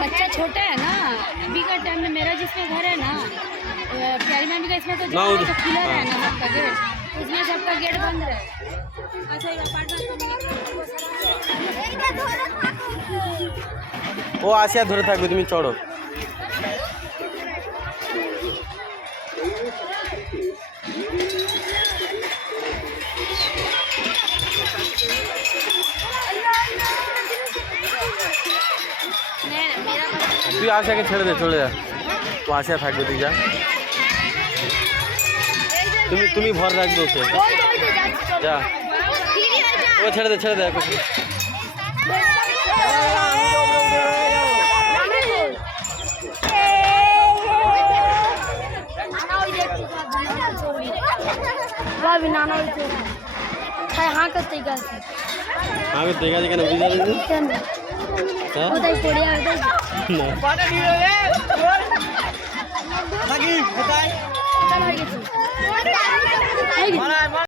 बच्चा छोटा है ना, अभी का टाइम में मेरा जिसमें घर है ना, प्यारी मामी का इसमें तो जो खुला है ना सबका गेट, उसमें सबका गेट बंद है। अच्छा ও আসিয়া ধরে থাকবে, তুমি চড়ো। তুই আসিয়াকে ছেড়ে দে, চলে যা, ও আসিয়া থাকবে, তুই যা। তুমি ভর রাখবে ওকে, যা, ও ছেড়ে দে, ছেড়ে দে। हाँ करते আমি দেখা যায় কেন বুঝা কেন? হ্যাঁ ওটাই পড়ে